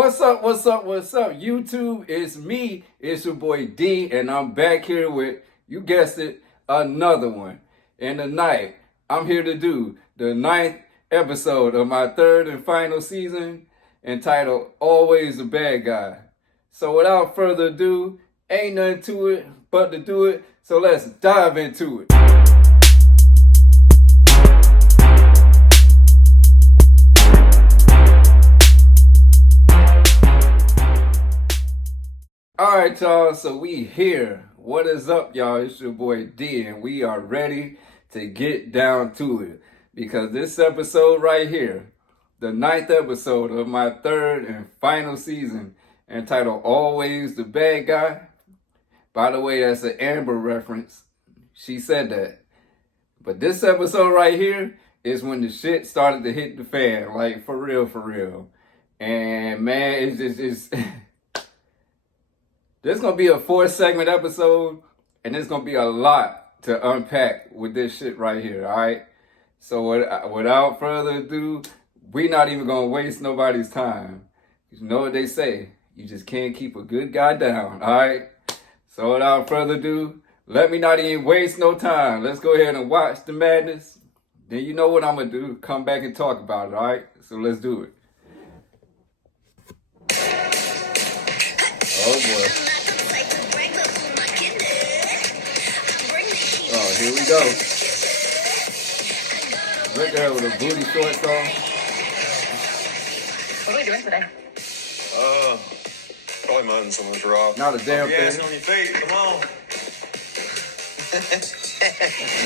What's up, YouTube? It's me, it's your boy D, and I'm back here with, you guessed it, another one. And tonight, I'm here to do the 9th episode of my 3rd and final season, entitled Always the Bad Guy. So without further ado, ain't nothing to it but to do it, so let's dive into it. Alright, y'all, so we here. What is up, y'all? It's your boy D, and we are ready to get down to it. Because this episode right here, the 9th episode of my 3rd and final season, entitled Always the Bad Guy. By the way, that's an Amber reference. She said that. But this episode right here is when the shit started to hit the fan. Like, for real. And, man, it's This is going to be a 4-segment episode, and there's going to be a lot to unpack with this shit right here, all right? So without further ado, we're not even going to waste nobody's time. You know what they say, you just can't keep a good guy down, all right? So without further ado, let me not even waste no time. Let's go ahead and watch the madness. Then you know what I'm going to do, come back and talk about it, all right? So let's do it. Oh, boy. Oh, here we go. Look at her with a booty shorts on. What are we doing today? Probably mudding someone's rock. Not a damn thing. Yes, on your feet, come on.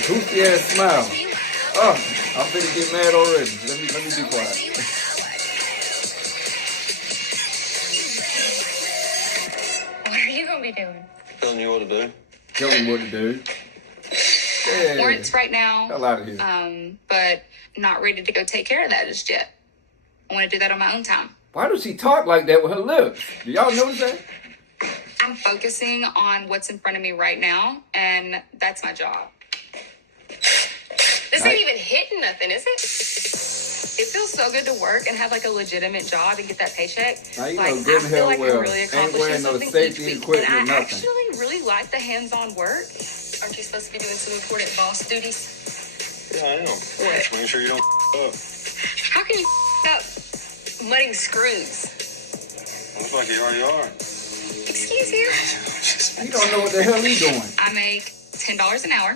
Goofy ass smile. Oh, I'm finna get mad already. Let me be quiet. What are you gonna be doing? Telling you what to do. Tell me what to do. Yeah. Lawrence right now. Hell out of here. But not ready to go take care of that just yet. I want to do that on my own time. Why does she talk like that with her lips? Do y'all notice that? I'm focusing on what's in front of me right now, and that's my job. This ain't even hitting nothing, is it? It feels so good to work and have like a legitimate job and get that paycheck. Now, you like, know good I and feel hell like well. I'm really Ain't accomplishing wearing no something safety each week. equipment, And I nothing. actually really like the hands-on work. Aren't you supposed to be doing some important boss duties? Yeah, I am. What? Just make sure you don't up. How can you up mudding screws? Looks like you already are. Excuse you? You don't know what the hell he doing. I make $10 an hour.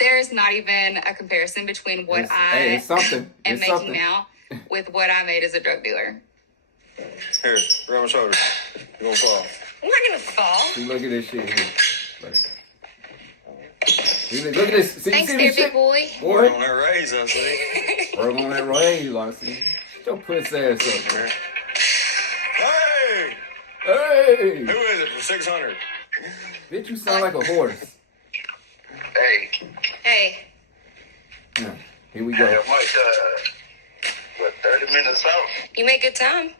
There's not even a comparison between what It's something. am It's making something. now with what I made as a drug dealer. Here, grab my shoulder. You're gonna fall. I'm not gonna fall. See, look at this shit here. Look at this. See, Thanks, see there, this big shit? boy. Work Boy, on that raise, I see. work on that raise, Larcy. Get your pussy ass up, man. Hey! Hey! Who is it for 600? Bitch, you sound like a horse. Hey, Hey, Yeah, here we I'm go. like, 30 minutes out, you make good time.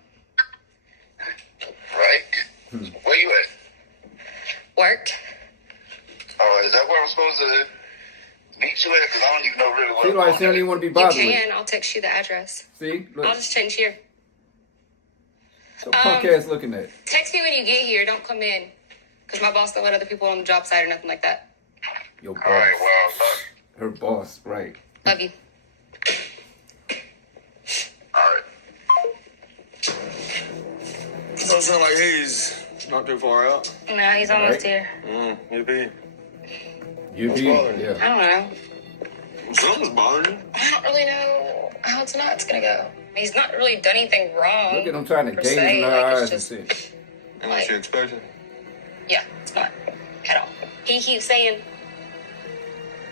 right? Where you at? Work. Oh, is that where I'm supposed to meet you at? Because I don't even know really what See, I'm like, going she don't to even want to be You bothered with. can. I'll text you the address. See? Look. I'll just change here. What punk ass looking at? Text me when you get here. Don't come in. Because my boss don't let other people on the job site or nothing like that. Your boss. All right, well, look. Her boss, right. Love you. All right. Doesn't sound like he's not too far out. No, he's almost here. Yippee. You What's be, bothering you? I yeah. don't know. Something's bothering you. I don't really know how tonight's gonna go. He's not really done anything wrong. Look at him trying to per gaze se, in her like, eyes it's and just- shit. And what you expecting? Yeah, it's not at all. He keeps saying,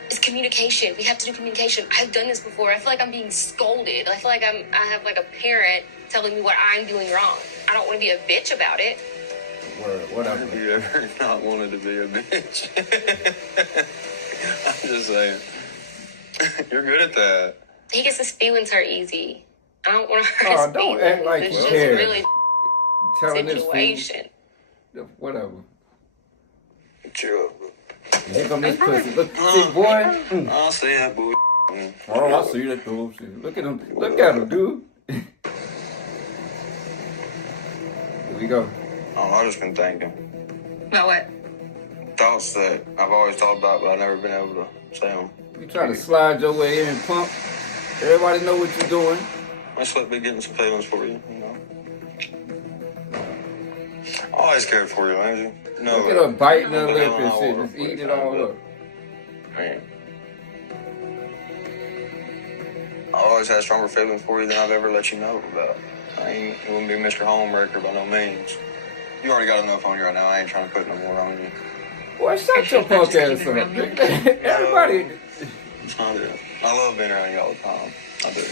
it's communication. We have to do communication. I've done this before. I feel like I'm being scolded. I feel like I have like a parent telling me what I'm doing wrong. I don't want to be a bitch about it. Word, whatever. Have you ever not wanted to be a bitch? I'm just saying. You're good at that. He gets his feelings hurt easy. I don't want to hurt Oh, his don't feelings. act like it's you just care. really Telling this situation. fool. Whatever. Cheer up. Here come this pussy. Look, see, boy. I see that boy. Oh, I see that bullshit. Look at him. Look at him, dude. we go. I've just been thinking. About what? Thoughts that I've always thought about, but I've never been able to say them. You try to slide your way in, pump. Everybody know what you're doing. I should be getting some feelings for you, you know. I always cared for you, Lindsay. No, Look at her biting her but lip hell, and I shit, would've just eating it put all down, up. Man. I always had stronger feelings for you than I've ever let you know about. You wouldn't be Mr. Homewrecker by no means. You already got enough on you right now. I ain't trying to put no more on you. Boy, shut your punk ass up. Everybody, It's not it. I love being around you all the time. I do.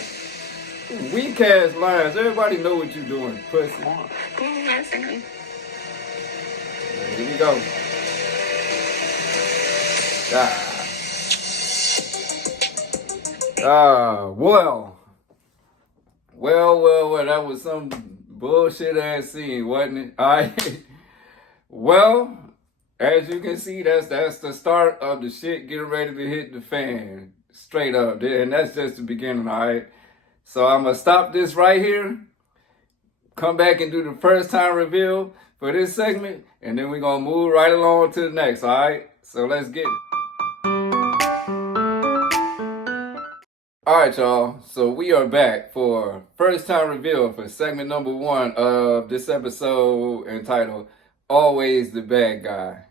weak ass lines. Everybody know what you're doing, pussy. Come on. Listen. Here we go. Well, that was some bullshit ass scene, wasn't it? Alright. Well, as you can see, that's the start of the shit getting ready to hit the fan. Straight up. And that's just the beginning, alright? So I'm gonna stop this right here. Come back and do the first time reveal for this segment, and then we're gonna move right along to the next, alright? So let's get it. Alright, y'all. So we are back for first time reveal for segment number 1 of this episode entitled Always the Bad Guy.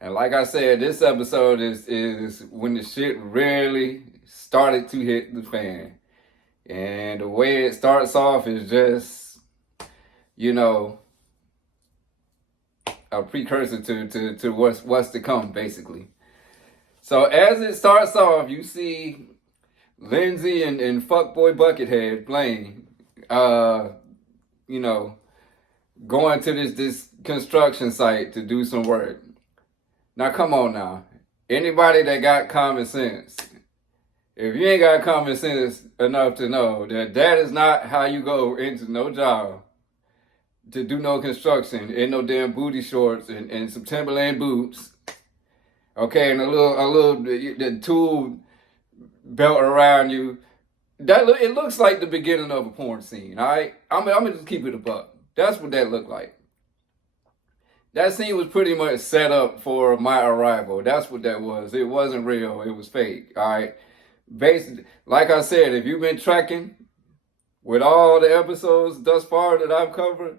And like I said, this episode is when the shit really started to hit the fan. And the way it starts off is just, you know, a precursor to what's to come, basically. So as it starts off, you see Lindsay and fuckboy Buckethead Blaine, you know, going to this construction site to do some work. Now, come on now. Anybody that got common sense, if you ain't got common sense enough to know that is not how you go into no job to do no construction in no damn booty shorts and some Timberland boots, okay, and a little the tool belt around you. It looks like the beginning of a porn scene. All right, I'm gonna just keep it a buck. That's what that looked like. That scene was pretty much set up for my arrival. That's what that was. It wasn't real. It was fake. All right. Basically, like I said, if you've been tracking with all the episodes thus far that I've covered,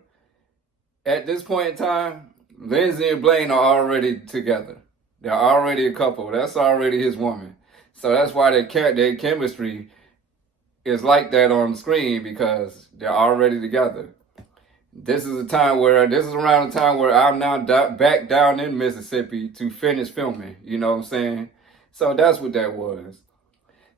at this point in time, Lindsay and Blaine are already together. They're already a couple. That's already his woman. So that's why their chemistry is like that on the screen, because they're already together. This is around the time where I'm now back down in Mississippi to finish filming. You know what I'm saying? So that's what that was.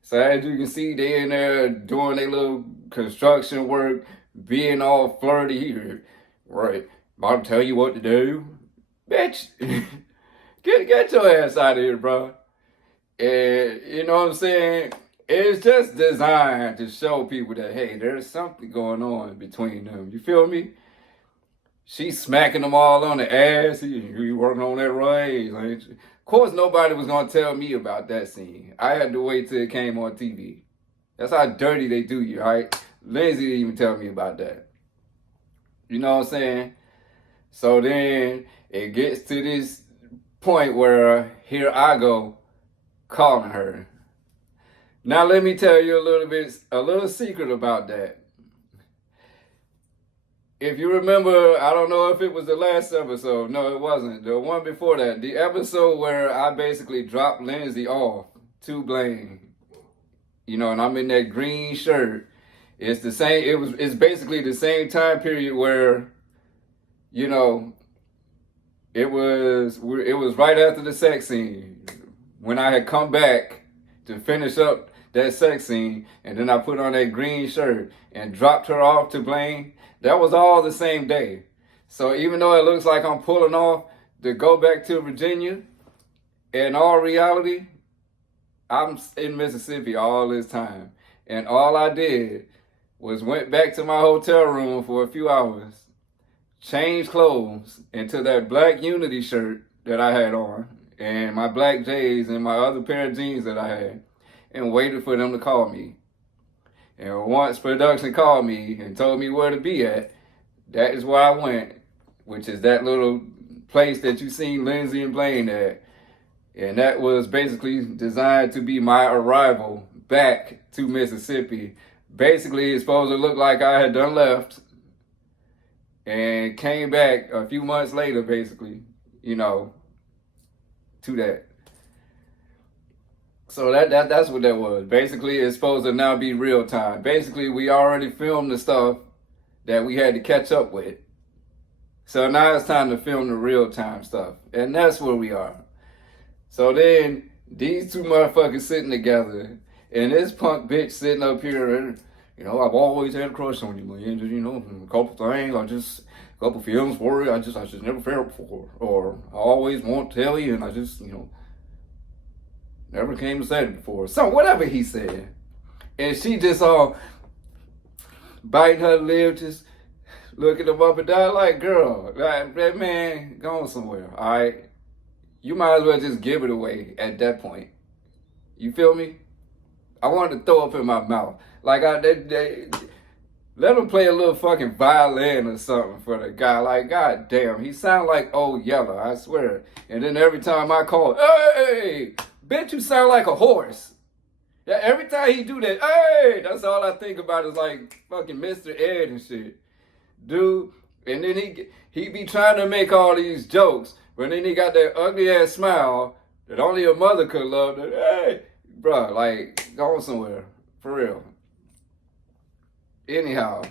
So as you can see, they in there doing their little construction work, being all flirty here. Right, about to tell you what to do. Bitch, get your ass out of here, bro. And you know what I'm saying? It's just designed to show people that, hey, there's something going on between them. You feel me? She's smacking them all on the ass. You working on that raise, ain't you? Of course, nobody was going to tell me about that scene. I had to wait till it came on TV. That's how dirty they do you, all right? Lindsay didn't even tell me about that. You know what I'm saying? So then it gets to this point where here I go calling her. Now let me tell you a little secret about that. If you remember, I don't know if it was the last episode. No, it wasn't. The one before that. The episode where I basically dropped Lindsay off to Blaine. You know, and I'm in that green shirt. It's the same. It's basically the same time period where, you know, it was right after the sex scene when I had come back to finish up that sex scene, and then I put on that green shirt and dropped her off to Blaine. That was all the same day. So even though it looks like I'm pulling off to go back to Virginia, in all reality, I'm in Mississippi all this time. And all I did was went back to my hotel room for a few hours, changed clothes into that black Unity shirt that I had on, and my black J's and my other pair of jeans that I had, and waited for them to call me. And once production called me and told me where to be at, that is where I went, which is that little place that you seen Lindsay and Blaine at. And that was basically designed to be my arrival back to Mississippi. Basically, it's supposed to look like I had done left and came back a few months later, basically, you know, to that. So that's what that was. Basically, it's supposed to now be real time. Basically, we already filmed the stuff that we had to catch up with. So now it's time to film the real time stuff. And that's where we are. So then these two motherfuckers sitting together, and this punk bitch sitting up here, you know, I've always had a crush on you, man. Just, you know, a couple things, a couple feelings for you, I just never felt for. Or I always want to tell you, and I just, you know, never came to say it before. So whatever he said. And she just all biting her lip, just looking him up and down like, girl, like, that man going somewhere, all right? You might as well just give it away at that point. You feel me? I wanted to throw up in my mouth. Like, they let him play a little fucking violin or something for the guy. Like, god damn, he sound like Old Yeller, I swear. And then every time I call, hey, bitch, you sound like a horse. Yeah, every time he do that, hey, that's all I think about is like fucking Mr. Ed and shit. Dude, and then he be trying to make all these jokes. But then he got that ugly ass smile that only a mother could love. That, hey, bro, like, going somewhere. For real. Anyhow,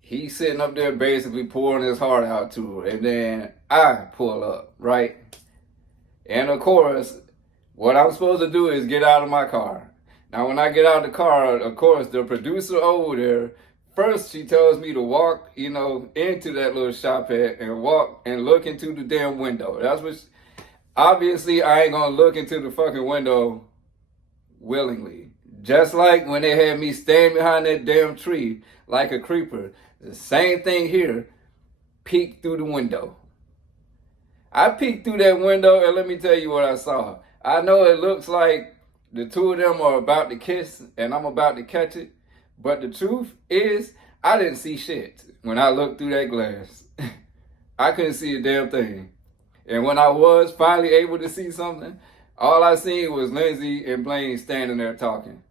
he's sitting up there basically pouring his heart out to her. And then I pull up, right? And of course, what I'm supposed to do is get out of my car. Now, when I get out of the car, of course, the producer over there, first, she tells me to walk, you know, into that little shop and walk and look into the damn window. That's what, obviously, I ain't gonna look into the fucking window willingly. Just like when they had me stand behind that damn tree like a creeper. The same thing here, peek through the window. I peeked through that window and let me tell you what I saw. I know it looks like the two of them are about to kiss and I'm about to catch it. But the truth is, I didn't see shit when I looked through that glass. I couldn't see a damn thing. And when I was finally able to see something, all I seen was Lindsay and Blaine standing there talking.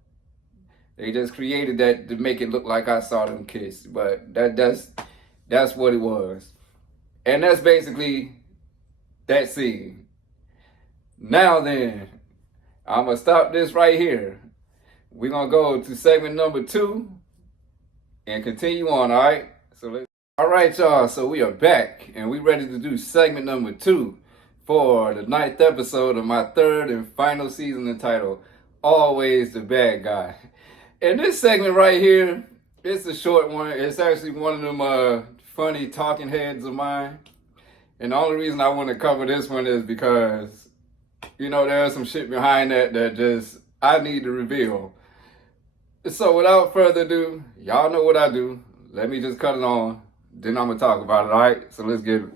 They just created that to make it look like I saw them kiss. But that's what it was. And that's basically that scene. Now then, I'm going to stop this right here. We're going to go to segment number 2 and continue on, all right? All right, y'all, so we are back, and we ready to do segment number 2 for the 9th episode of my 3rd and final season entitled, Always the Bad Guy. And this segment right here, it's a short one. It's actually one of them funny talking heads of mine. And the only reason I want to cover this one is because, you know, there's some shit behind that just I need to reveal. So without further ado, y'all know what I do. Let me just cut it on. Then I'm going to talk about it, all right? So let's get it.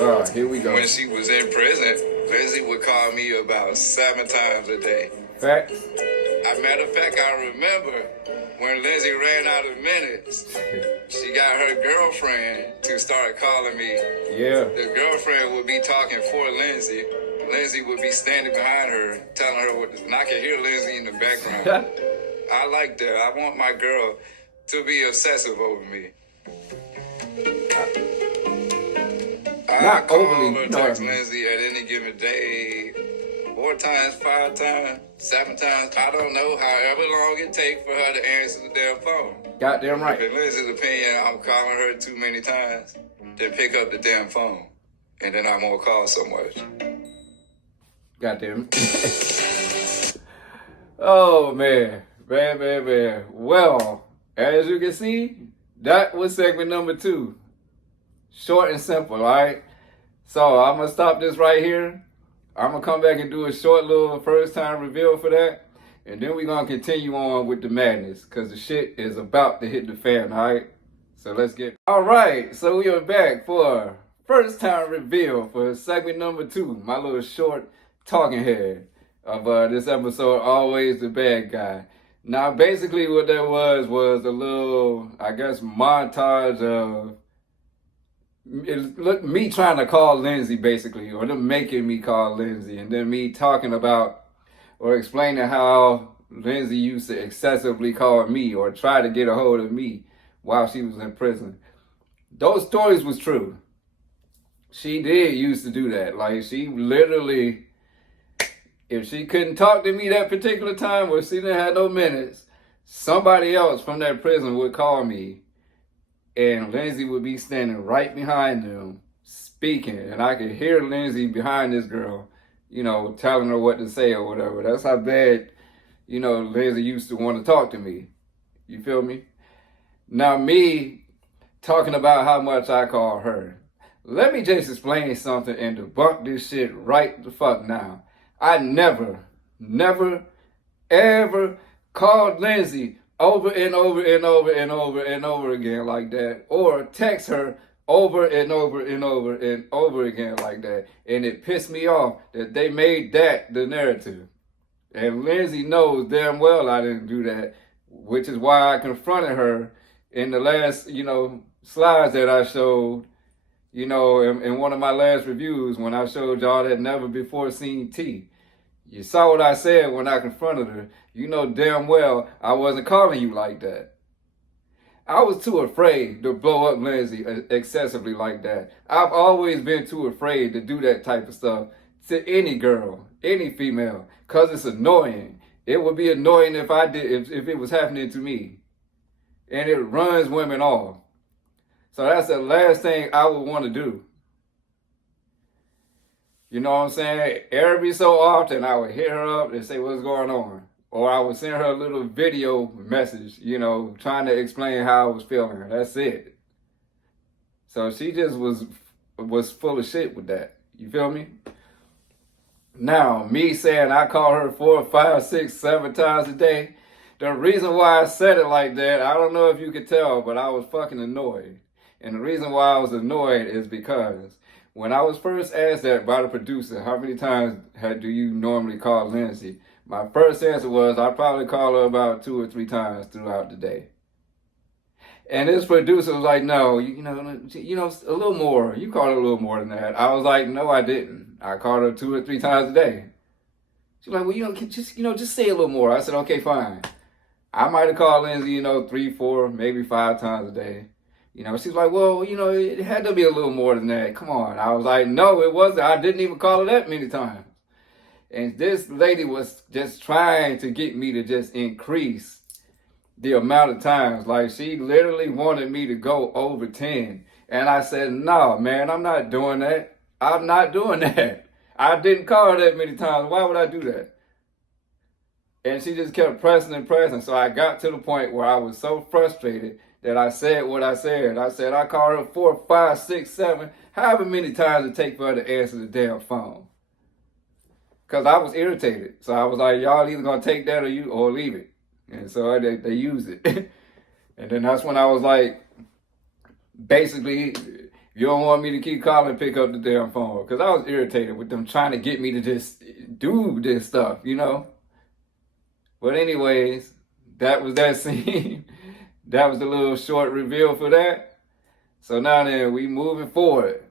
All right, here we go. When she was in prison, Lindsay would call me about 7 times a day. Fact? As a matter of fact, I remember when Lindsay ran out of minutes, she got her girlfriend to start calling me. Yeah. The girlfriend would be talking for Lindsay. Lindsay would be standing behind her, telling her what, and I could hear Lindsay in the background. I like that. I want my girl to be obsessive over me. Not I call overly, or text Lindsay at any given day 4 times, 5 times, 7 times. I don't know, however long it takes for her to answer the damn phone. Goddamn right. In Lindsay's opinion, I'm calling her too many times to pick up the damn phone. And then I won't call so much. Goddamn. Oh, man. Man. Well, as you can see, that was segment number 2. Short and simple, all right? So I'm going to stop this right here. I'm going to come back and do a short little first time reveal for that. And then we're going to continue on with the madness because the shit is about to hit the fan, all right? So let's get... All right, so we are back for first time reveal for segment number 2. My little short talking head of this episode, Always the Bad Guy. Now, basically, what there was a little, I guess, montage of me trying to call Lindsay, basically, or them making me call Lindsay, and then me talking about or explaining how Lindsay used to excessively call me or try to get a hold of me while she was in prison. Those stories was true. She did used to do that. Like, she literally, if she couldn't talk to me that particular time or she didn't have no minutes, somebody else from that prison would call me, and Lindsay would be standing right behind them speaking, and I could hear Lindsay behind this girl, you know, telling her what to say or whatever. That's how bad, you know, Lindsay used to want to talk to me. You feel me? Now, me talking about how much I call her. Let me just explain something and debunk this shit right the fuck now. I never, ever called Lindsay over and over and over and over and over again like that, or text her over and over and over and over again like that. And it pissed me off that they made that the narrative. And Lindsay knows damn well I didn't do that, which is why I confronted her in the last, you know, slides that I showed, you know, in one of my last reviews when I showed y'all that never before seen T. You saw what I said when I confronted her. You know damn well I wasn't calling you like that. I was too afraid to blow up Lindsay excessively like that. I've always been too afraid to do that type of stuff to any girl, any female, because it's annoying. It would be annoying if I did, if it was happening to me. And it runs women off. So that's the last thing I would want to do. You know what I'm saying? Every so often I would hit her up and say what's going on. Or I would send her a little video message, you know, trying to explain how I was feeling. That's it. So she just was full of shit with that. You feel me? Now, me saying I call her 4, 5, 6, 7 times a day, the reason why I said it like that, I don't know if you could tell, but I was fucking annoyed. And the reason why I was annoyed is because when I was first asked that by the producer, how many times do you normally call Lindsay? My first answer was I probably call her about 2 or 3 times throughout the day. And this producer was like, no, you know, a little more. You called her a little more than that. I was like, no, I didn't. I called her 2 or 3 times a day. She's like, well, just say a little more. I said, okay, fine. I might have called Lindsay, 3, 4, maybe 5 times a day. She's like, well, it had to be a little more than that. Come on. I was like, no, it wasn't. I didn't even call her that many times. And this lady was just trying to get me to just increase the amount of times. Like, she literally wanted me to go over 10. And I said, no, man, I'm not doing that. I'm not doing that. I didn't call her that many times. Why would I do that? And she just kept pressing and pressing. So I got to the point where I was so frustrated that I said what I said. I said, I called her 4, 5, 6, 7, however many times it takes for her to answer the damn phone. Because I was irritated. So I was like, y'all either going to take that or leave it. And so they used it. And then that's when I was like, basically, if you don't want me to keep calling, pick up the damn phone. Because I was irritated with them trying to get me to just do this stuff, But anyways, that was that scene. That was the little short reveal for that. So now then, we moving forward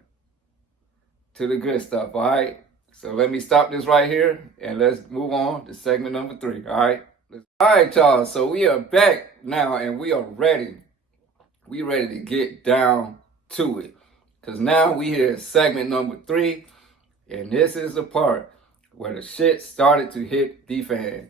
to the good stuff, all right? So let me stop this right here, and let's move on to segment number 3, all right? All right, y'all, so we are back now, and we are ready. We ready to get down to it. Because now we here at segment number 3, and this is the part where the shit started to hit the fan.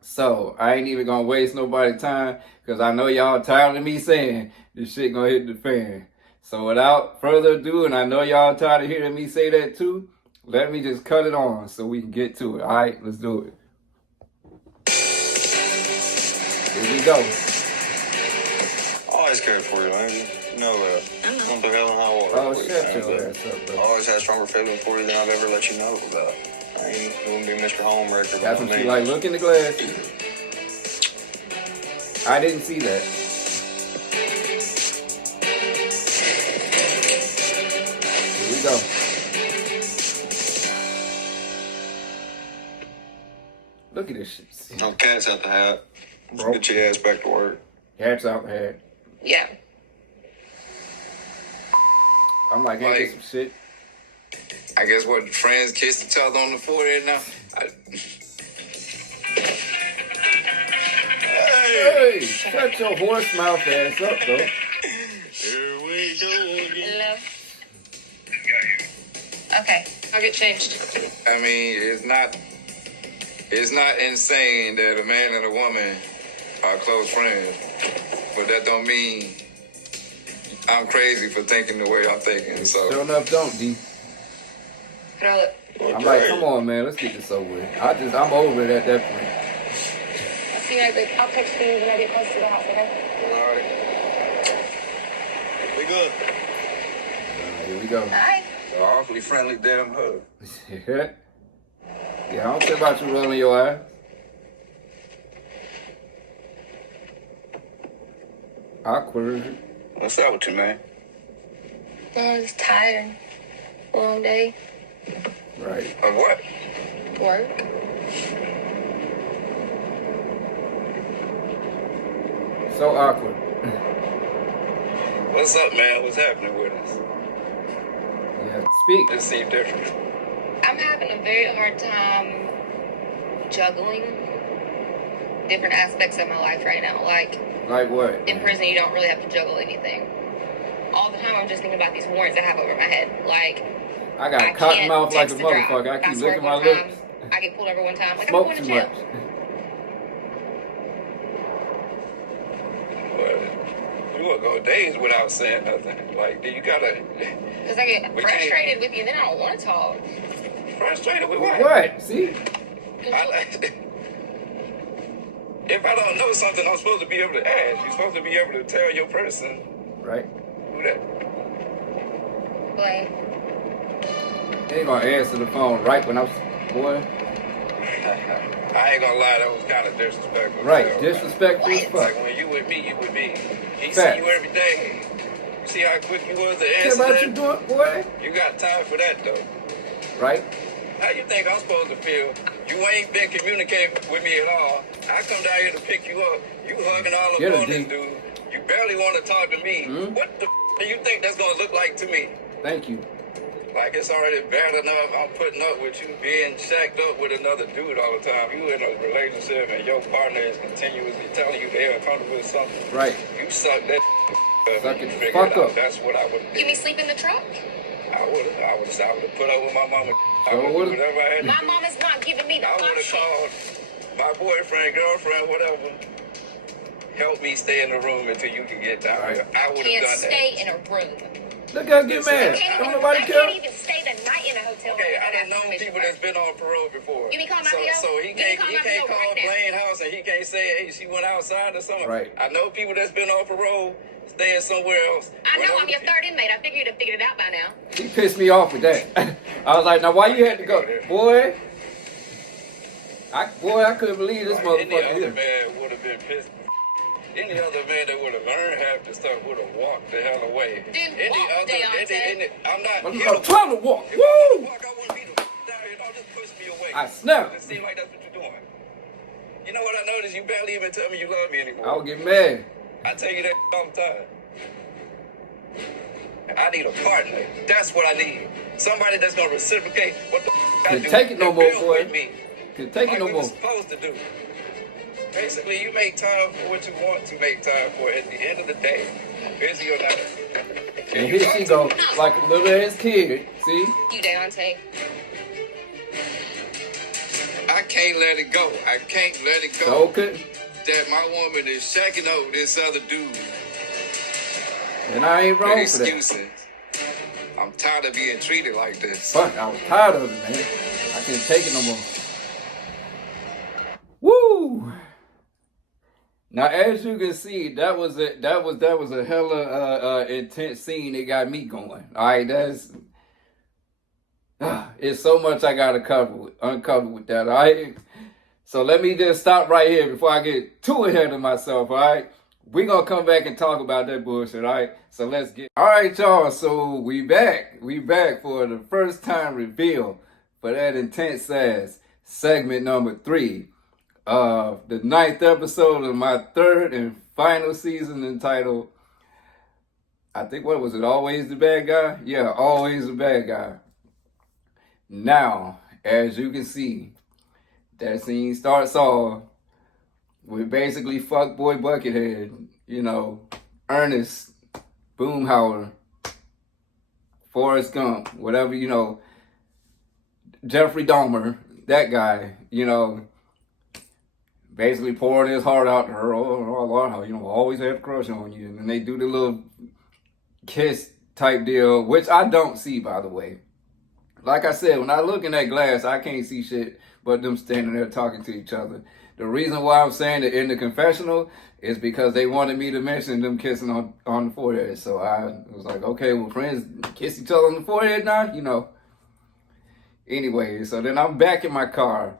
So, I ain't even gonna waste nobody's time, because I know y'all tired of me saying this shit gonna hit the fan. So, without further ado, and I know y'all tired of hearing me say that too, let me just cut it on so we can get to it. Alright, let's do it. Here we go. I always cared for you, Lindsay. You know that. I'm the hell in hot water. Oh, shut your ass up, I bro. always had stronger feelings for you than I've ever let you know about. It wouldn't be Mr. Homewrecker. That's when she like, look in the glass. I didn't see that. Here we go. Look at this shit. No cats out the hat. Bro. Get your ass back to work. Hats out the head. Yeah. I'm like, ain't this some shit? I guess what friends kiss each other on the forehead now. Hey, shut your horse mouth ass up, bro. Here we go again. Hello. Okay, I'll get changed. I mean, it's not insane that a man and a woman are close friends, but that don't mean I'm crazy for thinking the way I'm thinking. So Sure enough, don't, D. Can I look? I'm like, come on, man, let's get this over with. I'm over it at that point. See you guys. I'll text you when I get close to the house, okay? all right. We good. Here we go. Bye. Awfully friendly damn hug. Yeah, I don't care about you rolling your eyes. Awkward. What's up with you, man? I was tired. Long day. Right. Of what? Work. So awkward. What's up, man? What's happening with us? Yeah, speak. It seems different. I'm having a very hard time juggling different aspects of my life right now. Like, Like what? in prison, you don't really have to juggle anything. All the time, I'm just thinking about these warrants I have over my head. Like, I got I cotton can't mouth like a text to drive. motherfucker. I Got keep smoke licking my one time. lips. I get pulled over one time. Like, Smoke I'm too going to much. jail. But you will go days without saying nothing. Like, you gotta Because I get We frustrated with you, and then I don't want to talk. frustrated with what? What? See? If I don't know something, I'm supposed to be able to ask. You're supposed to be able to tell your person Right? who that. Like, They ain't gonna answer the phone right when I'm, boy. I ain't gonna lie, that was kind of disrespectful. Right, So, disrespectful as Like fuck. when you with me, you with me. He Facts. see you every day. You see how quick you was to Care answer about you that? doing, boy? You got time for that though. Right? How you think I'm supposed to feel? You ain't been communicating with me at all. I come down here to pick you up. You hugging all Get up it, on this D. dude. You barely want to talk to me. Mhm. What the do you think that's gonna look like to me? Thank you. Like it's already bad enough I'm putting up with you being shacked up with another dude all the time. You in a relationship and your partner is continuously telling you they're uncomfortable with something. Right. You suck that Suck and it the figure fuck it out. up. That's what I would have you did. me sleep in the truck? I would have put up with my mama. I So would do would've- whatever I had to My do. mom is not giving me the I would have option. called my boyfriend, girlfriend, whatever. Help me stay in the room until you can get down Right. here. I would have Can't done stay that. in a room. Look how get mad. Don't nobody I care. can't even stay the night in a hotel Okay, room. I done That's known mission people work. that's been on parole before. You mean call my so, PO? so he You can't call he my can't PO call right now. Blaine House and he can't say, hey, she went outside or something. Right. I know people that's been on parole staying somewhere else. I know Went I'm over your to- third inmate. I figured you'd have figured it out by now. He pissed me off with that. I was like, now why you had to go? Boy, I couldn't believe this Any motherfucker other here. man would have been pissed. Any other man that would have learned half the stuff would have walked the hell away. Then Any walk, other, Daonte. I'm not. I'm trying to walk. If I Woo! walk, I wouldn't be down here. Don't just push me away. I snap. It seems like that's what you're doing. You know what I noticed? You barely even tell me you love me anymore. I would get mad. I tell you that all the time. I need a partner. That's what I need. Somebody that's gonna reciprocate what the I Can't do. take it no and more, build boy. with me. Can't take it Like no we more. were supposed to do. Basically, you make time for what you want to make time for. At the end of the day, busy or not. And here she go, like a little ass kid. See? You, Daonte. I can't let it go. I can't let it go. So couldn't. That my woman is shacking up with this other dude. And I ain't wrong for that. Excuses. I'm tired of being treated like this. Fuck, I was tired of it, man. I couldn't take it no more. Woo! Now, as you can see, that was a hella intense scene. It got me going. All right, it's so much I gotta uncover with that. All right, so let me just stop right here before I get too ahead of myself. All right, we gonna come back and talk about that bullshit. All right, so let's get. All right, y'all. So we back for the first time reveal for that intense ass segment number 3 the 9th episode of my 3rd and final season entitled, I think, what was it, Always the Bad Guy? Yeah, Always the Bad Guy. Now, as you can see, that scene starts off with basically fuckboy Buckethead, you know, Ernest, Boomhauer, Forrest Gump, whatever, you know, Jeffrey Dahmer, that guy, you know, basically pouring his heart out to her. Oh, Lord, you know, always have a crush on you. And they do the little kiss type deal, which I don't see, by the way. Like I said, when I look in that glass, I can't see shit but them standing there talking to each other. The reason why I'm saying it in the confessional is because they wanted me to mention them kissing on the forehead. So I was like, okay, well, friends kiss each other on the forehead now, you know. Anyway, so then I'm back in my car.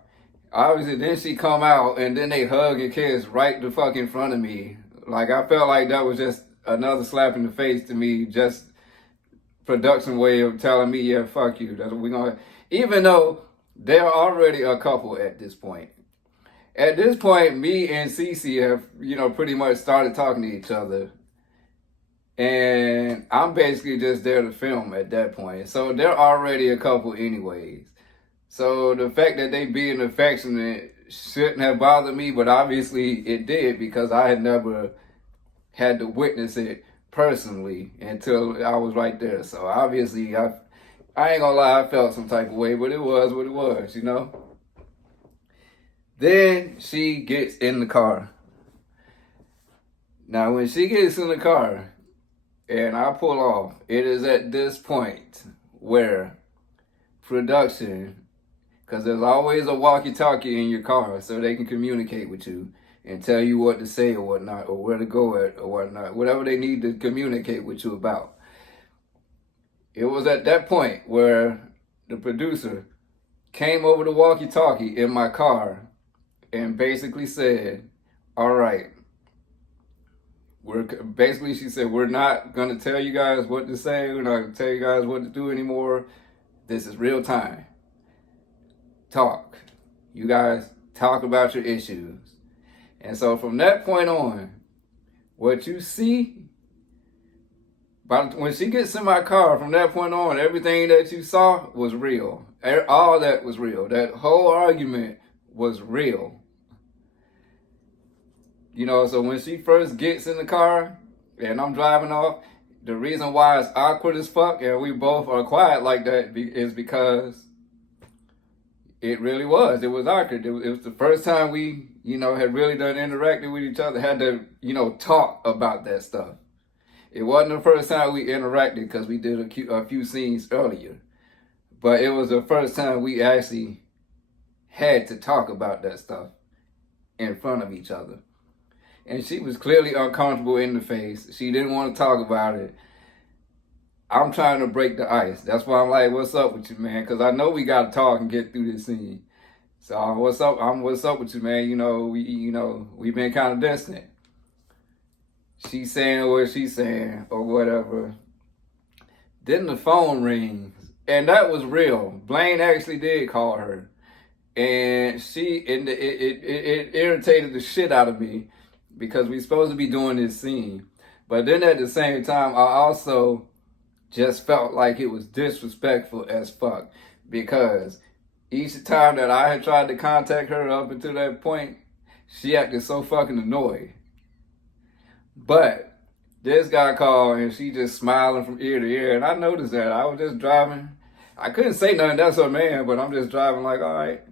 Obviously, then she come out, and then they hug and kiss right the fuck in front of me. Like, I felt like that was just another slap in the face to me, just production way of telling me, yeah, fuck you. That's what we're gonna. Even though they're already a couple at this point. At this point, me and Cece have, you know, pretty much started talking to each other. And I'm basically just there to film at that point. So they're already a couple anyways. So the fact that they being affectionate shouldn't have bothered me, but obviously it did because I had never had to witness it personally until I was right there. So obviously I ain't gonna lie, I felt some type of way, but it was what it was, you know? Then she gets in the car. Now when she gets in the car and I pull off, it is at this point where production, because there's always a walkie-talkie in your car so they can communicate with you and tell you what to say or whatnot, or where to go at or whatnot, whatever they need to communicate with you about. It was at that point where the producer came over the walkie-talkie in my car and basically said, all right, she said, we're not going to tell you guys what to say. We're not going to tell you guys what to do anymore. This is real time. Talk. You guys talk about your issues. And so from that point on, what you see, when she gets in my car, from that point on, everything that you saw was real. All that was real. That whole argument was real. You know, so when she first gets in the car and I'm driving off, the reason why it's awkward as fuck and we both are quiet like that is because it really was. It was awkward. It was the first time we, you know, had really done interacting with each other, had to, you know, talk about that stuff. It wasn't the first time we interacted because we did a few scenes earlier. But it was the first time we actually had to talk about that stuff in front of each other. And she was clearly uncomfortable in the face. She didn't want to talk about it. I'm trying to break the ice. That's why I'm like, what's up with you, man? Because I know we got to talk and get through this scene. So what's up? What's up with you, man? You know, we've been kind of distant. She's saying what she's saying or whatever. Then the phone rings. And that was real. Blaine actually did call her. And it irritated the shit out of me because we're supposed to be doing this scene. But then at the same time, I also just felt like it was disrespectful as fuck because each time that I had tried to contact her up until that point, she acted so fucking annoyed. But this guy called and she just smiling from ear to ear, and I noticed that. I was just driving. I couldn't say nothing, that's her man, but I'm just driving like, all right.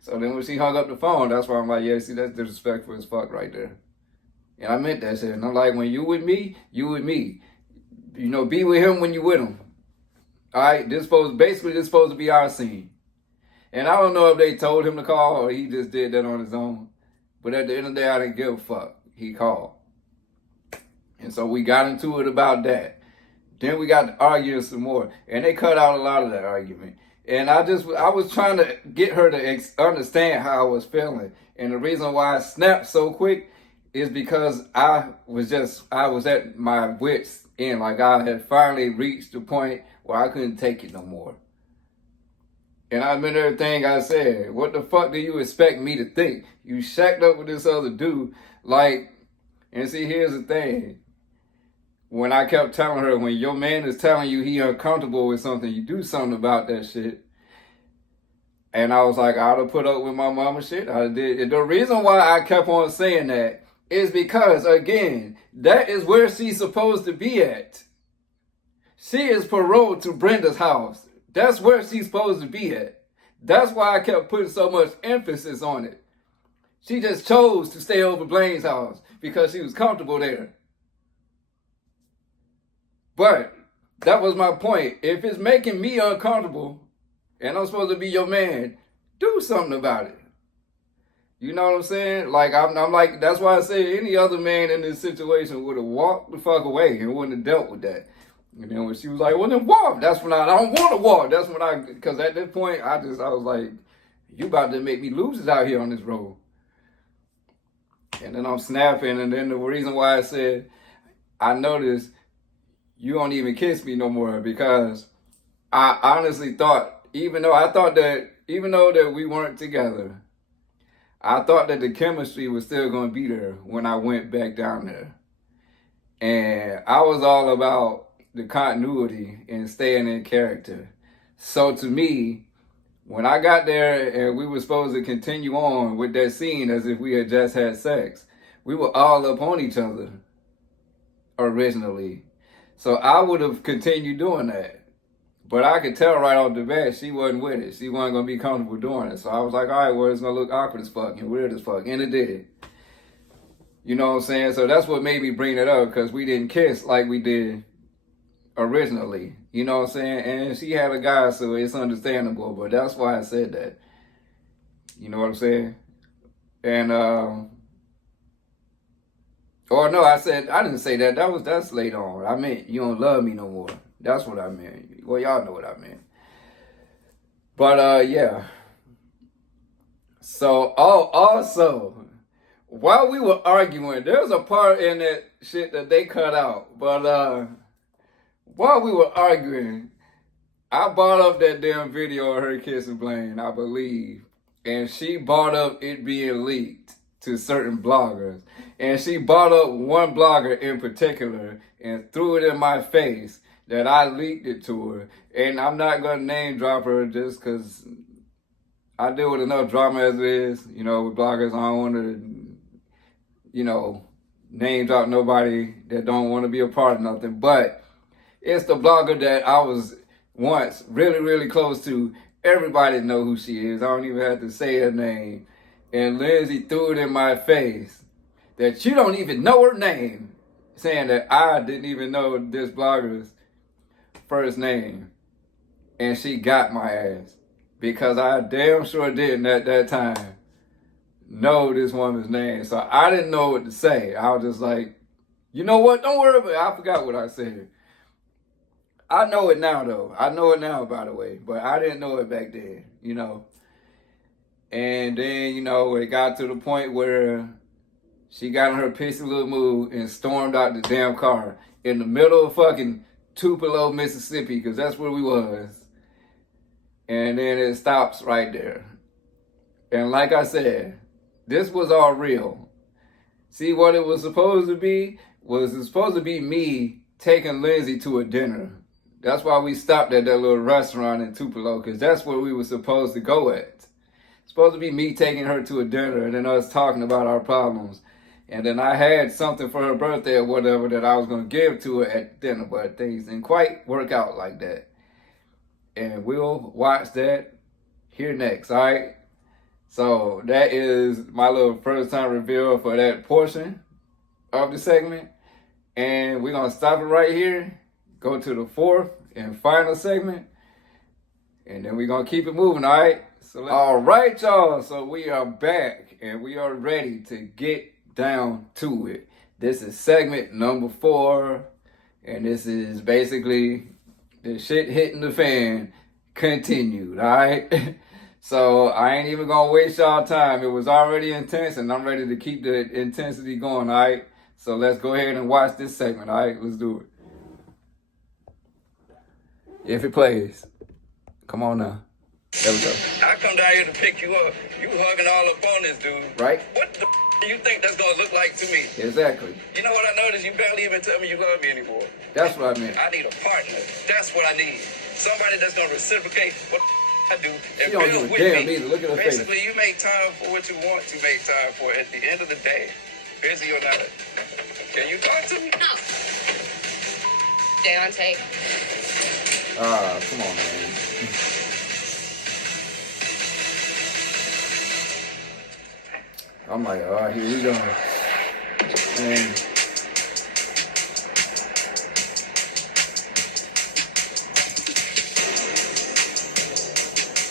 So then when she hung up the phone, that's why I'm like, yeah, see, that's disrespectful as fuck right there. And I meant that shit. And I'm like, when you with me, you with me. You know, be with him when you with him. All right, this supposed to be our scene. And I don't know if they told him to call or he just did that on his own. But at the end of the day, I didn't give a fuck. He called. And so we got into it about that. Then we got to arguing some more. And they cut out a lot of that argument. And I was trying to get her to understand how I was feeling. And the reason why I snapped so quick is because I was at my wits end. Like I had finally reached the point where I couldn't take it no more. And I meant everything I said. What the fuck do you expect me to think? You shacked up with this other dude. Like, and see, here's the thing. When I kept telling her, when your man is telling you he uncomfortable with something, you do something about that shit. And I was like, I'd have put up with my mama shit. I did. The reason why I kept on saying that is because, again, that is where she's supposed to be at. She is paroled to Brenda's house. That's where she's supposed to be at. That's why I kept putting so much emphasis on it. She just chose to stay over Blaine's house because she was comfortable there. But that was my point. If it's making me uncomfortable and I'm supposed to be your man, do something about it. You know what I'm saying? Like, I'm like, that's why I say any other man in this situation would have walked the fuck away and wouldn't have dealt with that. And then when she was like, well, then walk. That's when I don't want to walk. That's when because at this point, I was like, you about to make me lose it out here on this road. And then I'm snapping. And then the reason why I said, I noticed you don't even kiss me no more, because I honestly thought, even though that we weren't together, I thought that the chemistry was still going to be there when I went back down there. And I was all about the continuity and staying in character. So to me, when I got there and we were supposed to continue on with that scene as if we had just had sex, we were all up on each other originally. So I would have continued doing that. But I could tell right off the bat she wasn't with it. She wasn't going to be comfortable doing it. So I was like, all right, well, it's going to look awkward as fuck and weird as fuck. And it did. You know what I'm saying? So that's what made me bring it up, because we didn't kiss like we did originally. You know what I'm saying? And she had a guy, so it's understandable. But that's why I said that. You know what I'm saying? And, or no, I didn't say that. That's later on. I meant you don't love me no more. That's what I meant. Well, y'all know what I meant. But, yeah. So, also, while we were arguing, there was a part in that shit that they cut out. But, while we were arguing, I brought up that damn video of her kissing Blaine, I believe. And she brought up it being leaked to certain bloggers. And she brought up one blogger in particular and threw it in my face that I leaked it to her. And I'm not going to name drop her just because I deal with enough drama as it is. You know, with bloggers, I don't want to, you know, name drop nobody that don't want to be a part of nothing. But it's the blogger that I was once really, really close to. Everybody know who she is. I don't even have to say her name. And Lindsay threw it in my face that you don't even know her name, saying that I didn't even know this blogger's first name. And she got my ass, because I damn sure didn't at that time know this woman's name. So I didn't know what to say. I was just like, you know what? Don't worry about it. I forgot what I said. I know it now, though. I know it now, by the way. But I didn't know it back then, you know. And then, you know, it got to the point where she got in her pissy little mood and stormed out the damn car in the middle of fucking Tupelo, Mississippi, because that's where we was. And then it stops right there. And like I said, this was all real. See, what it was supposed to be was it was supposed to be me taking Lindsay to a dinner. That's why we stopped at that little restaurant in Tupelo, because that's where we were supposed to go at. It's supposed to be me taking her to a dinner and then us talking about our problems. And then I had something for her birthday or whatever that I was going to give to her at dinner, but things didn't quite work out like that. And we'll watch that here next, all right? So that is my little first time reveal for that portion of the segment. And we're going to stop it right here, go to the fourth and final segment, and then we're going to keep it moving, all right? So all right, y'all. So we are back and we are ready to get down to it. This is segment number 4, and this is basically the shit hitting the fan continued, all right? So I ain't even gonna waste y'all time. It was already intense, and I'm ready to keep the intensity going, all right? So let's go ahead and watch this segment, all right? Let's do it. If it plays. Come on now. There we go. I come down here to pick you up. You hugging all up on this dude. Right? What the do you think that's gonna look like to me? Exactly. You know what I noticed? You barely even tell me you love me anymore. That's what I meant. I need a partner. That's what I need. Somebody that's gonna reciprocate what I do and She don't build give a with damn me. either. Look at her face. Basically, you make time for what you want to make time for. At the end of the day, busy or not, can you talk to me? No. Daonte. Come on, man. I'm like, all right, here we go. And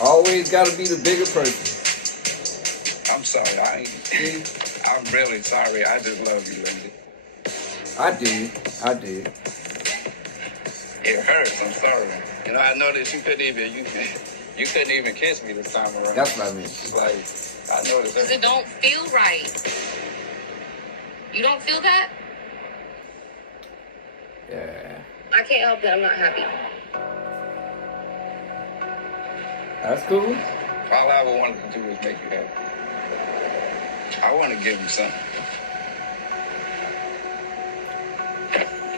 always got to be the bigger person. I'm sorry. I'm really sorry. I just love you, Lindsay. I did. It hurts. I'm sorry. You know, I noticed you couldn't even kiss me this time around. That's what I meant. It's like I noticed Because it don't feel right. You don't feel that? Yeah. I can't help that I'm not happy. That's cool. all I ever wanted to do was make you happy. I want to give you something.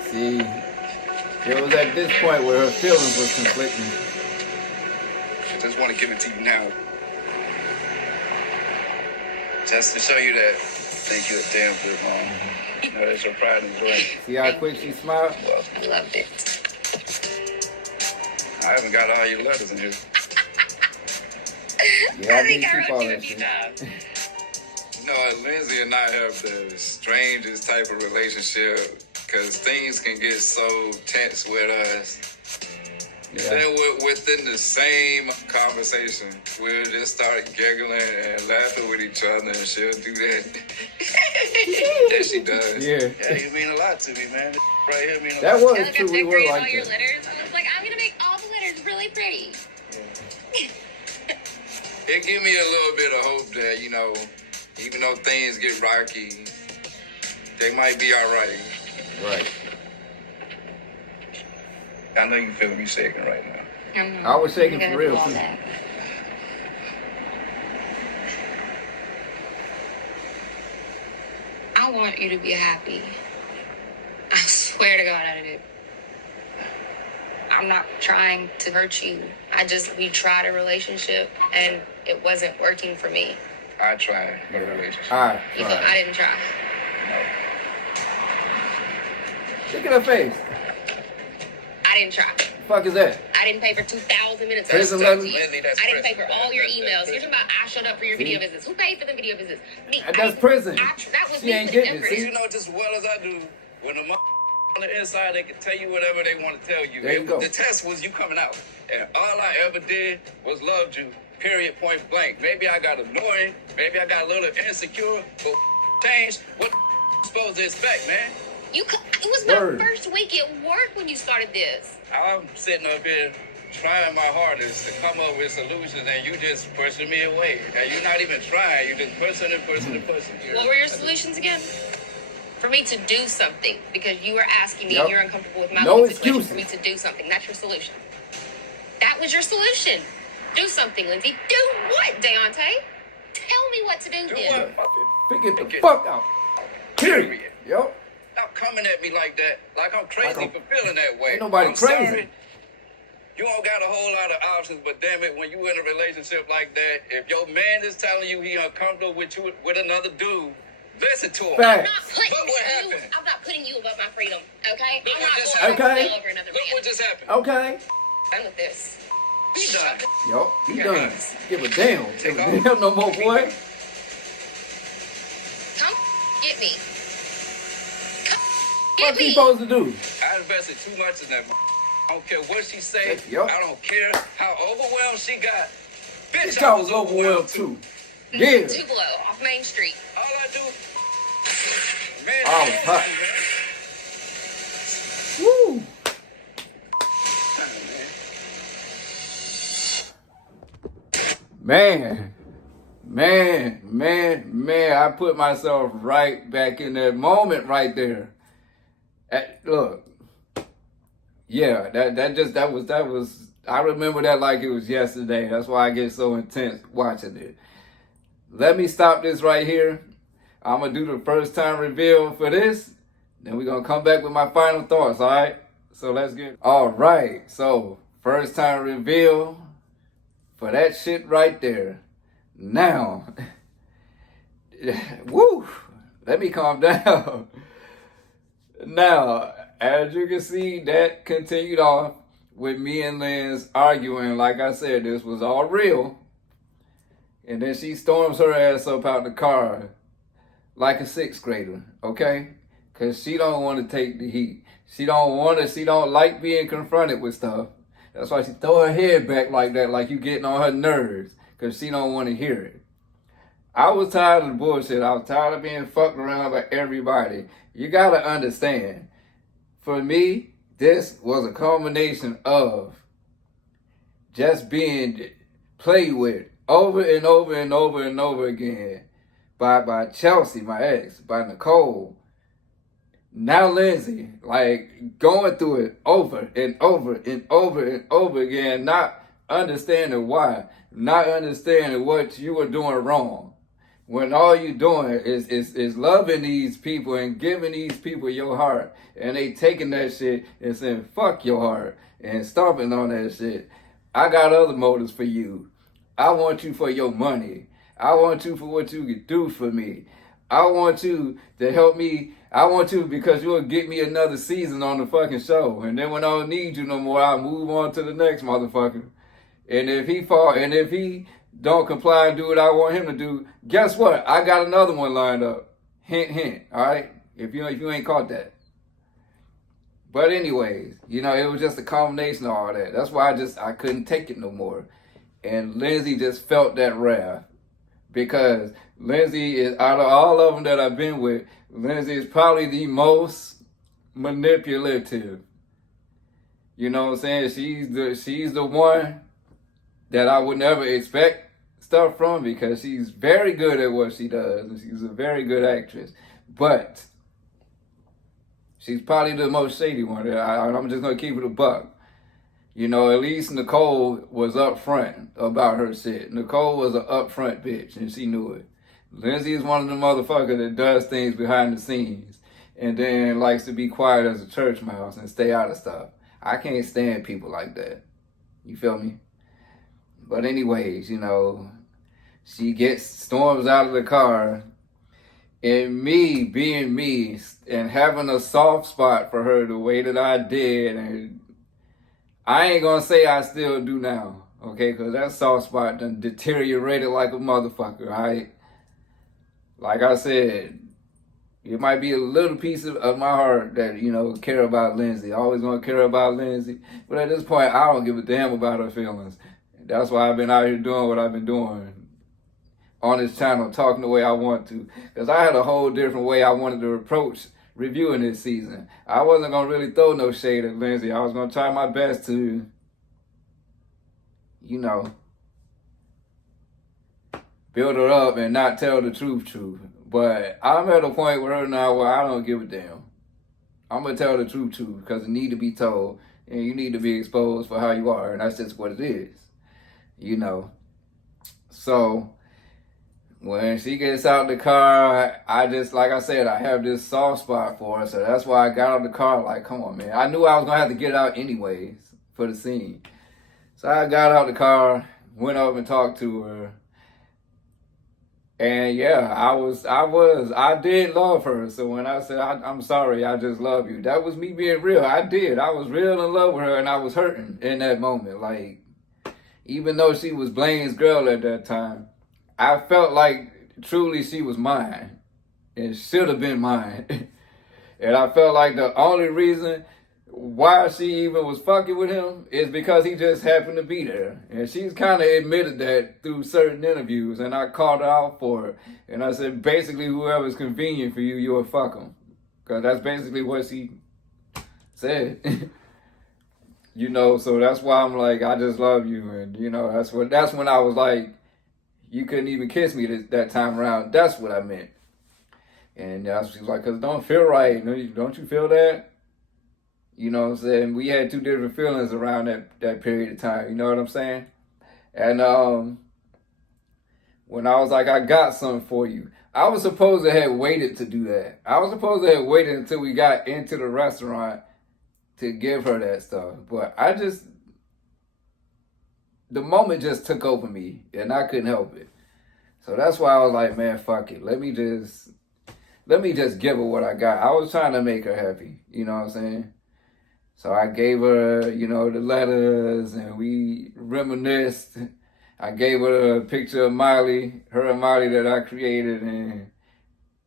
See, it was at this point where her feelings was conflicting. I just want to give it to you now. Just to show you that I think you're a damn good mom. You know, that's your pride and joy. See how quick she smiled? Loved it. I haven't got all your letters in here. Yeah, I think did I keep all wrote you a that few shit. times. You know, Lindsay and I have the strangest type of relationship because things can get so tense with us. Yeah. Then within the same conversation, we'll just start giggling and laughing with each other, and she'll do that. That she does. Yeah. Yeah, you mean a lot to me, man. Right here mean a That lot. was I true. We were decorated like all your that. letters. I was like, I'm gonna make all the letters really pretty. It give me a little bit of hope that, you know, even though things get rocky, they might be all right. Right. I know you feel me shaking right now. I was shaking gotta for real, do all too. that. I want you to be happy. I swear to God I do. I'm not trying to hurt you. We tried a relationship and it wasn't working for me. I tried a relationship. All right. You feel, I didn't try. Look at her face. I didn't try. Fuck is that? I didn't pay for 2,000 minutes. Prison I spoke letter? to you. Lindsay, that's I didn't pay prison. for all your That's emails. prison. You're talking about I showed up for your video visits. Who paid for the video visits? Me. That's prison. That was She me ain't for getting it, difference. see? You know just as well as I do, when the on the inside, they can tell you whatever they want to tell you. There you go. The test was you coming out. And all I ever did was loved you, period, point blank. Maybe I got annoying, maybe I got a little insecure, but changed. What supposed to expect, man? It was my Word. first week at work when you started this. I'm sitting up here trying my hardest to come up with solutions, and you just pushing me away. And you're not even trying. You just pushing and pushing and pushing. What were your solutions again? For me to do something, because you were asking me Yep. and you're uncomfortable with my No living situation. For me excuses. to do something. That's your solution. That was your solution. Do something, Lindsay. Do what, Daonte? Tell me what to do Do then. what? Figure the fuck out. Period. Yo. Stop coming at me like that, like I'm crazy Like I'm- for feeling that way. Ain't nobody I'm crazy. Sorry. You don't got a whole lot of options, but damn it, when you in a relationship like that, if your man is telling you he uncomfortable with you with another dude, listen to him. Facts. I'm not putting you above my freedom, okay? Look I'm what not just going happened. to over another Look man. what just happened. Okay. Done with this. Be done. Yo, he Yeah. done. Give a damn. Give a Take damn no more, boy. Come get me. Come What get he me. supposed to do? I invested too much in that. I don't care what she say. Yup. I don't care how overwhelmed she got. Bitch, Bitch, I was overwhelmed too. Yeah. Two below off Main Street. All I do, man. I was hot. Woo. Man, I put myself right back in that moment right there. Look, yeah, that was I remember that like it was yesterday. That's why I get so intense watching it. Let me stop this right here. I'm going to do the first time reveal for this. Then we're going to come back with my final thoughts, all right? So let's get it. All right. So first time reveal for that shit right there. Now, woo, let me calm down. Now, as you can see, that continued off with me and Lynn arguing. Like I said, this was all real. And then she storms her ass up out the car like a sixth grader, okay? Because she don't want to take the heat. She don't like being confronted with stuff. That's why she throw her head back like that, like you getting on her nerves, because she don't want to hear it. I was tired of the bullshit. I was tired of being fucked around by everybody. You got to understand, for me, this was a culmination of just being played with over and over and over and over again by Chelsea, my ex, by Nicole. Now Lindsay, like going through it over and over and over and over again, not understanding why, not understanding what you were doing wrong. When all you doing is loving these people and giving these people your heart, and they taking that shit and saying fuck your heart and stomping on that shit. I got other motives for you. I want you for your money. I want you for what you can do for me. I want you to help me. I want you because you'll get me another season on the fucking show. And then when I don't need you no more, I'll move on to the next motherfucker. And if he don't comply and do what I want him to do, guess what? I got another one lined up. Hint, hint. All right? If you ain't caught that. But anyways, it was just a combination of all that. That's why I couldn't take it no more. And Lindsay just felt that wrath. Because Lindsay is, out of all of them that I've been with, Lindsay is probably the most manipulative. You know what I'm saying? She's the one that I would never expect stuff from, because she's very good at what she does, and she's a very good actress. But she's probably the most shady one. I'm just gonna keep it a buck. At least Nicole was upfront about her shit. Nicole was an upfront bitch, and she knew it. Lindsay is one of the motherfuckers that does things behind the scenes and then likes to be quiet as a church mouse and stay out of stuff. I can't stand people like that. You feel me? But anyways, she storms out of the car, and me being me and having a soft spot for her the way that I did, and I ain't gonna say I still do now, okay? Because that soft spot done deteriorated like a motherfucker, all right? Like I said, it might be a little piece of my heart that, care about Lindsay. Always gonna care about Lindsay. But at this point, I don't give a damn about her feelings. That's why I've been out here doing what I've been doing on this channel, talking the way I want to. Because I had a whole different way I wanted to approach reviewing this season. I wasn't going to really throw no shade at Lindsay. I was going to try my best to, build her up and not tell the truth. But I'm at a point with her now where I don't give a damn. I'm going to tell the truth because it need to be told, and you need to be exposed for how you are, and that's just what it is. So when she gets out the car, I just, like I said, I have this soft spot for her. So that's why I got out the car like, come on, man. I knew I was going to have to get out anyways for the scene. So I got out the car, went up and talked to her. And yeah, I did love her. So when I said, I'm sorry, I just love you, that was me being real. I did. I was real in love with her, and I was hurting in that moment. Like, even though she was Blaine's girl at that time, I felt like truly she was mine and should have been mine. And I felt like the only reason why she even was fucking with him is because he just happened to be there. And she's kind of admitted that through certain interviews, and I called her out for it. And I said, basically, whoever's convenient for you, you'll fuck him. Because that's basically what she said. So that's why I'm like, I just love you. And, that's when I was like, you couldn't even kiss me that time around. That's what I meant. And she was like, because it don't feel right. Don't you feel that? You know what I'm saying? We had two different feelings around that period of time. You know what I'm saying? And when I was like, I got something for you, I was supposed to have waited to do that. I was supposed to have waited until we got into the restaurant to give her that stuff. But the moment just took over me, and I couldn't help it. So that's why I was like, man, fuck it. Let me just give her what I got. I was trying to make her happy. You know what I'm saying? So I gave her, you know, the letters, and we reminisced. I gave her a picture of Miley, her and Miley that I created, and,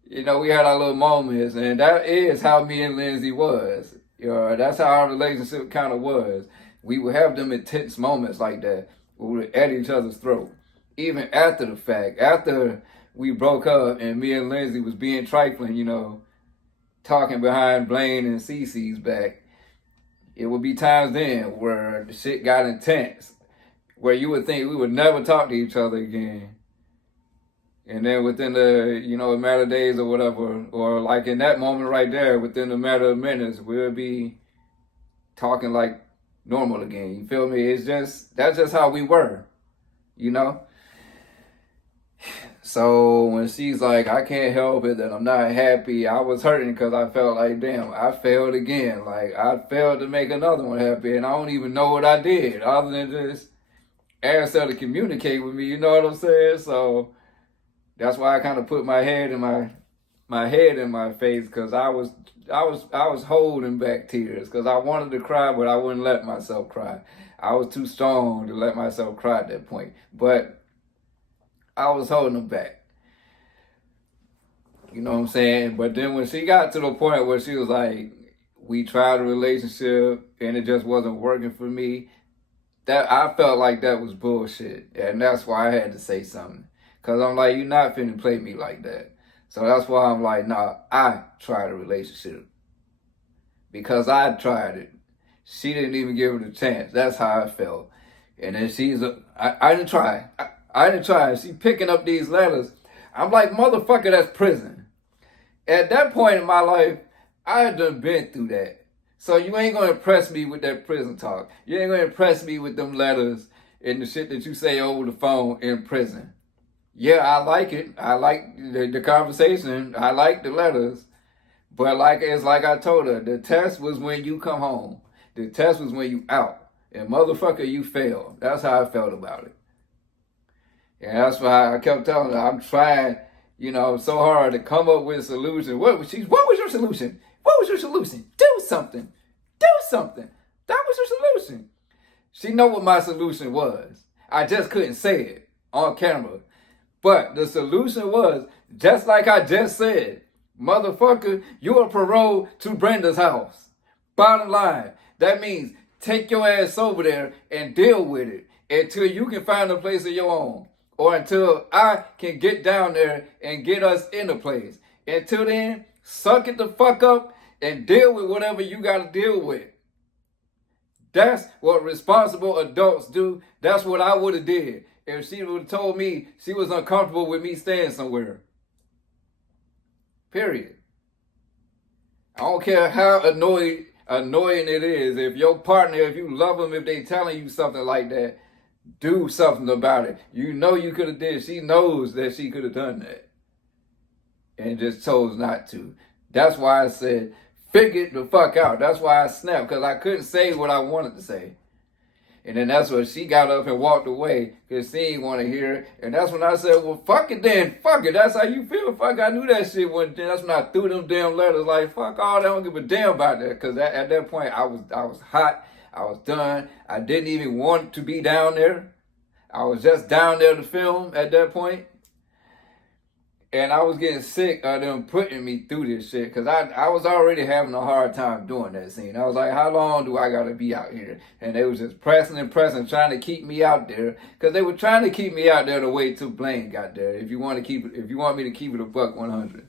you know, we had our little moments, and that is how me and Lindsay was. You know, that's how our relationship kind of was. We would have them intense moments like that. We would at each other's throat. Even after the fact, after we broke up and me and Lindsay was being trifling, you know, talking behind Blaine and Cece's back, it would be times then where the shit got intense, where you would think we would never talk to each other again. And then within the, you know, a matter of days or whatever, or like in that moment right there, within a matter of minutes, we'll be talking like normal again. You feel me? That's just how we were, you know? So when she's like, I can't help it that I'm not happy, I was hurting because I felt like, damn, I failed again. Like, I failed to make another one happy, and I don't even know what I did other than just ask her to communicate with me, you know what I'm saying? So that's why I kind of put my head in my face, because I was holding back tears because I wanted to cry, but I wouldn't let myself cry. I was too strong to let myself cry at that point, but I was holding them back. You know what I'm saying? But then when she got to the point where she was like, we tried a relationship and it just wasn't working for me, that I felt like that was bullshit. And that's why I had to say something. Because I'm like, you're not finna play me like that. So that's why I'm like, nah, I tried a relationship. Because I tried it. She didn't even give it a chance. That's how I felt. And then I didn't try. I didn't try. She picking up these letters. I'm like, motherfucker, that's prison. At that point in my life, I had done been through that. So you ain't going to impress me with that prison talk. You ain't going to impress me with them letters and the shit that you say over the phone in prison. Yeah, I like it. I like the conversation. I like the letters. But it's like I told her, the test was when you come home. The test was when you out. And motherfucker, you failed. That's how I felt about it. And that's why I kept telling her, I'm trying, you know, so hard to come up with a solution. What was your solution? What was your solution? Do something. Do something. That was your solution. She know what my solution was. I just couldn't say it on camera. But the solution was, just like I just said, motherfucker, you are paroled to Brenda's house. Bottom line, that means take your ass over there and deal with it until you can find a place of your own. Or until I can get down there and get us in a place. Until then, suck it the fuck up and deal with whatever you got to deal with. That's what responsible adults do. That's what I would have did if she would have told me she was uncomfortable with me staying somewhere. Period. I don't care how annoying it is. If your partner, if you love them, if they telling you something like that, do something about it. You know you could have did. She knows that she could have done that. And just chose not to. That's why I said, figure it the fuck out. That's why I snapped. Because I couldn't say what I wanted to say. And then that's when she got up and walked away. Because she didn't want to hear it. And that's when I said, well, fuck it then. Fuck it. That's how you feel. Fuck, I knew that shit wasn't. That's when I threw them damn letters. Like, fuck all that. I don't give a damn about that. Because at that point, I was hot. I was done. I didn't even want to be down there. I was just down there to film at that point. And I was getting sick of them putting me through this shit. Because I was already having a hard time doing that scene. I was like, how long do I got to be out here? And they was just pressing and pressing, trying to keep me out there. Because they were trying to keep me out there to wait till Blaine got there. If you want me to keep it a buck 100.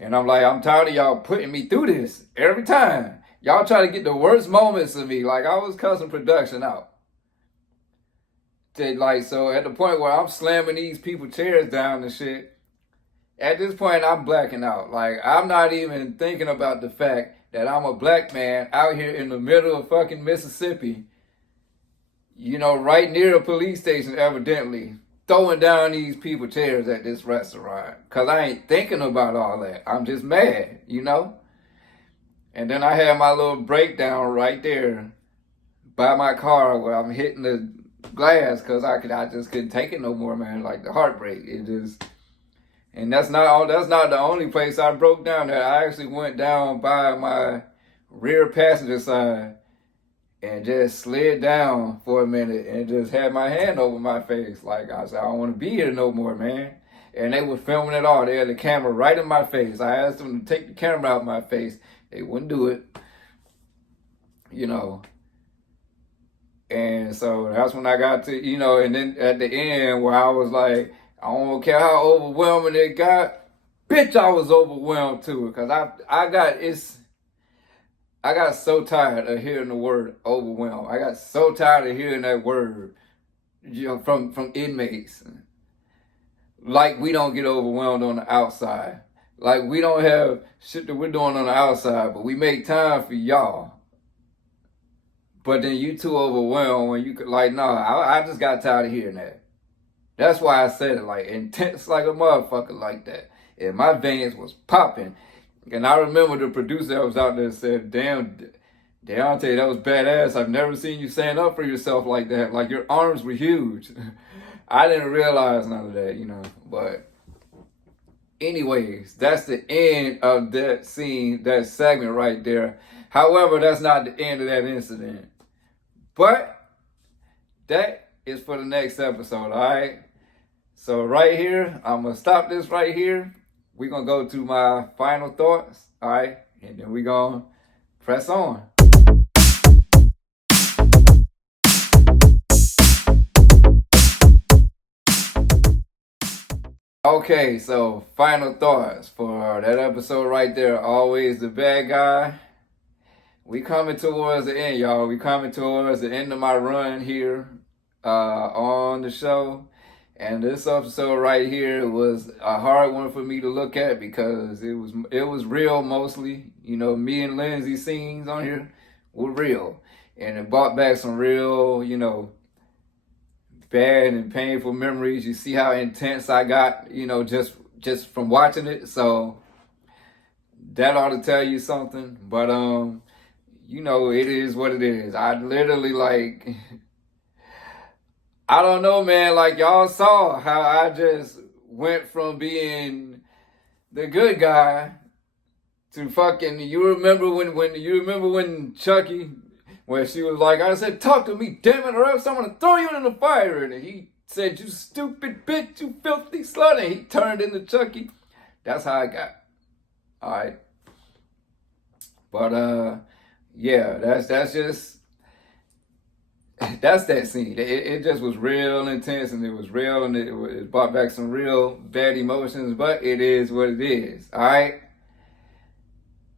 And I'm like, I'm tired of y'all putting me through this every time. Y'all try to get the worst moments of me. Like, I was cussing production out. So at the point where I'm slamming these people chairs down and shit, At this point, I'm blacking out. Like, I'm not even thinking about the fact that I'm a black man out here in the middle of fucking Mississippi, you know, right near a police station, evidently, throwing down these people chairs at this restaurant. Because I ain't thinking about all that. I'm just mad, you know? And then I had my little breakdown right there by my car where I'm hitting the glass because I just couldn't take it no more, man. Like, the heartbreak. It just... And that's not the only place I broke down at. I actually went down by my rear passenger side and just slid down for a minute and just had my hand over my face. Like, I said, I don't want to be here no more, man. And they were filming it all. They had the camera right in my face. I asked them to take the camera out of my face. They wouldn't do it. You know. And so that's when I got to, you know, and then at the end where I was like, I don't care how overwhelming it got. Bitch, I was overwhelmed too. Because I got so tired of hearing the word overwhelmed. I got so tired of hearing that word, you know, from inmates. Like we don't get overwhelmed on the outside. Like we don't have shit that we're doing on the outside, but we make time for y'all. But then you too overwhelmed when you could, like, nah, I just got tired of hearing that. That's why I said it, like, intense like a motherfucker like that. And my veins was popping. And I remember the producer that was out there said, damn, Daonte, that was badass. I've never seen you stand up for yourself like that. Like, your arms were huge. I didn't realize none of that, you know. But anyways, that's the end of that scene, that segment right there. However, that's not the end of that incident. But that is for the next episode, all right? So right here, I'm going to stop this right here. We're going to go to my final thoughts, all right? And then we're going to press on. Okay, so final thoughts for that episode right there. Always the bad guy. We coming towards the end, y'all. We coming towards the end of my run here on the show. And this episode right here was a hard one for me to look at because it was real mostly. You know, me and Lindsay's scenes on here were real. And it brought back some real, you know, bad and painful memories. You see how intense I got, you know, just from watching it. So that ought to tell you something. But you know, it is what it is. I literally, like, I don't know, man. Like, y'all saw how I just went from being the good guy to fucking, you remember when Chucky, when she was like, I said, talk to me, damn it, or else I'm gonna throw you in the fire. And he said, you stupid bitch, you filthy slut. And he turned into Chucky. That's how I got. All right. But, yeah, that's that scene. It just was real intense, and it was real, and it brought back some real bad emotions, but it is what it is, all right?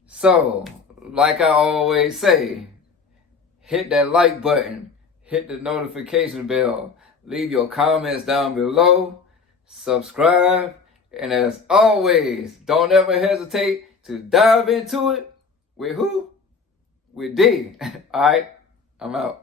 So, like I always say, hit that like button, hit the notification bell, leave your comments down below, subscribe, and as always, don't ever hesitate to dive into it with who? With D. All right, I'm out.